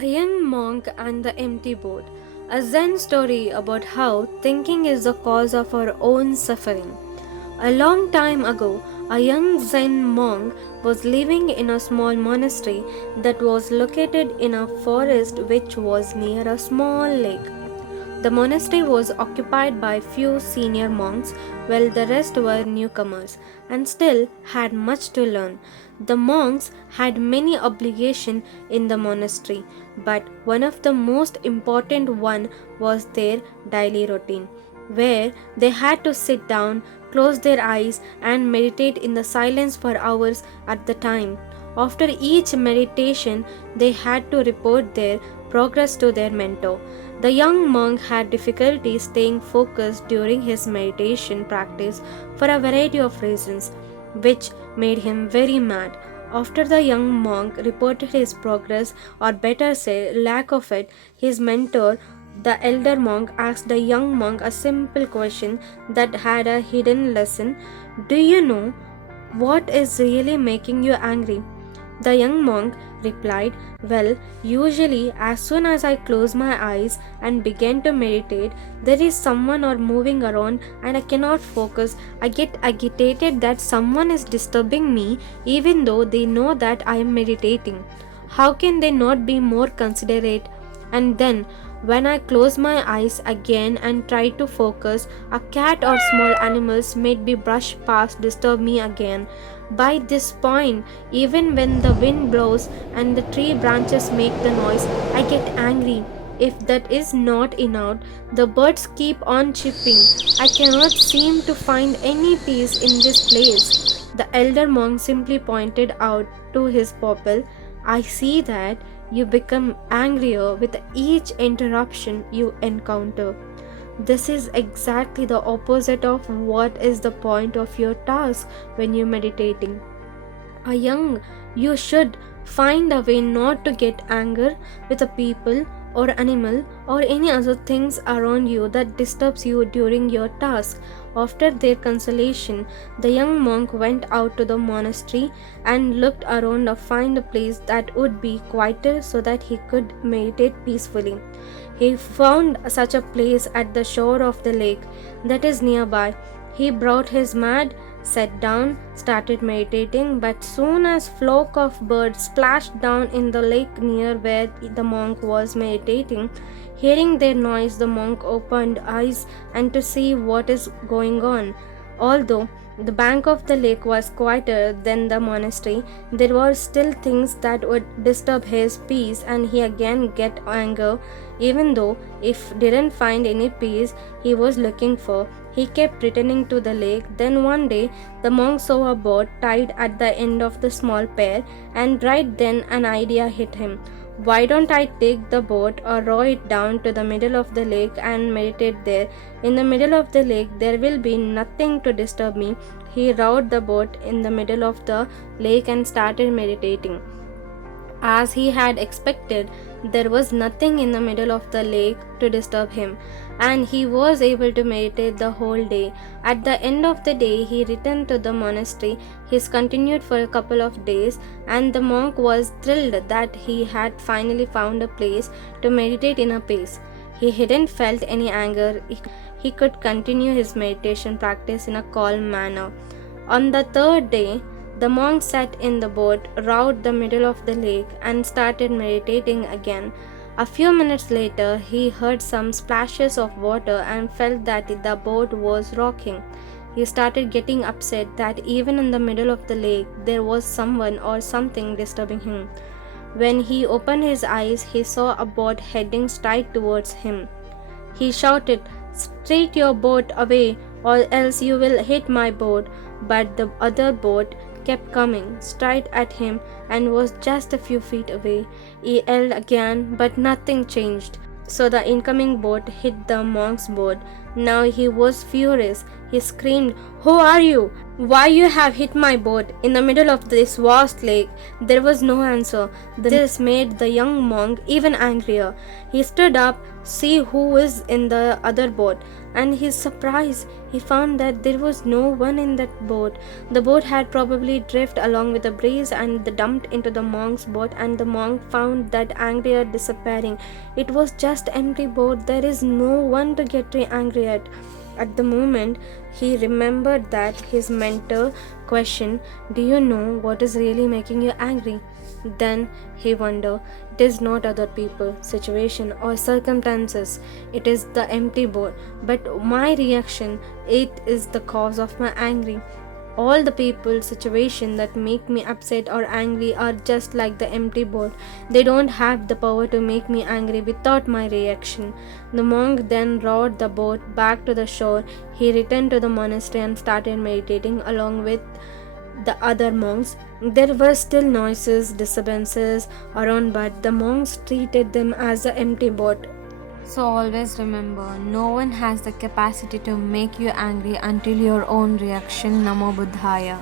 A young monk and the empty boat. A Zen story about how thinking is the cause of our own suffering. A long time ago, a young Zen monk was living in a small monastery that was located in a forest which was near a small lake. The monastery was occupied by few senior monks, while the rest were newcomers and still had much to learn. The monks had many obligations in the monastery, but one of the most important one was their daily routine, where they had to sit down, close their eyes, and meditate in the silence for hours at the time. After each meditation, they had to report their progress to their mentor. The young monk had difficulty staying focused during his meditation practice for a variety of reasons, which made him very mad. After the young monk reported his progress, or better say, lack of it, his mentor, the elder monk, asked the young monk a simple question that had a hidden lesson. Do you know what is really making you angry? The young monk replied, well, usually as soon as I close my eyes and begin to meditate, there is someone or moving around and I cannot focus. I get agitated that someone is disturbing me even though they know that I am meditating. How can they not be more considerate? And then, when I close my eyes again and try to focus, a cat or small animals may be brushed past disturb me again. By this point, even when the wind blows and the tree branches make the noise, I get angry. If that is not enough, the birds keep on chirping. I cannot seem to find any peace in this place. The elder monk simply pointed out to his pupil, I see that you become angrier with each interruption you encounter. This is exactly the opposite of what is the point of your task when you're meditating. You should find a way not to get anger with a people or animal or any other things around you that disturbs you during your task. After their consolation, the young monk went out to the monastery and looked around to find a place that would be quieter so that he could meditate peacefully. He found such a place at the shore of the lake that is nearby. He brought his mat, sat down, started meditating, but soon as flock of birds splashed down in the lake near where the monk was meditating, hearing their noise, the monk opened eyes and to see what is going on. Although the bank of the lake was quieter than the monastery, there were still things that would disturb his peace, and he again get anger, even though if didn't find any peace he was looking for. He kept returning to the lake. Then one day the monk saw a boat tied at the end of the small pier, and right then an idea hit him. Why don't I take the boat or row it down to the middle of the lake and meditate there? In the middle of the lake there will be nothing to disturb me. He rowed the boat in the middle of the lake and started meditating. As he had expected, there was nothing in the middle of the lake to disturb him, and he was able to meditate the whole day. At the end of the day, he returned to the monastery. He continued for a couple of days, and the monk was thrilled that he had finally found a place to meditate in a peace. He hadn't felt any anger. He could continue his meditation practice in a calm manner. On the third day, the monk sat in the boat, rowed the middle of the lake, and started meditating again. A few minutes later, he heard some splashes of water and felt that the boat was rocking. He started getting upset that even in the middle of the lake, there was someone or something disturbing him. When he opened his eyes, he saw a boat heading straight towards him. He shouted, "Straight your boat away, or else you will hit my boat." But the other boat kept coming straight at him and was just a few feet away. He yelled again, but nothing changed. So the incoming boat hit the monk's boat. Now he was furious. He screamed, "Who are you? Why you have hit my boat in the middle of this vast lake?" There was no answer. This made the young monk even angrier. He stood up, see who is in the other boat, and his surprise, he found that there was no one in that boat. The boat had probably drifted along with the breeze and dumped into the monk's boat, and the monk found that anger disappearing. It was just empty boat. There is no one to get angry at. At the moment, he remembered that his mentor questioned, "Do you know what is really making you angry?" Then he wondered, "It is not other people, situation, or circumstances. It is the empty boat. But my reaction, it is the cause of my anger. All the people, situation that make me upset or angry are just like the empty boat. They don't have the power to make me angry without my reaction." The monk then rowed the boat back to the shore. He returned to the monastery and started meditating along with the other monks. There were still noises, disturbances around, but the monks treated them as an empty boat. So always remember, no one has the capacity to make you angry until your own reaction. Namo Buddhaya.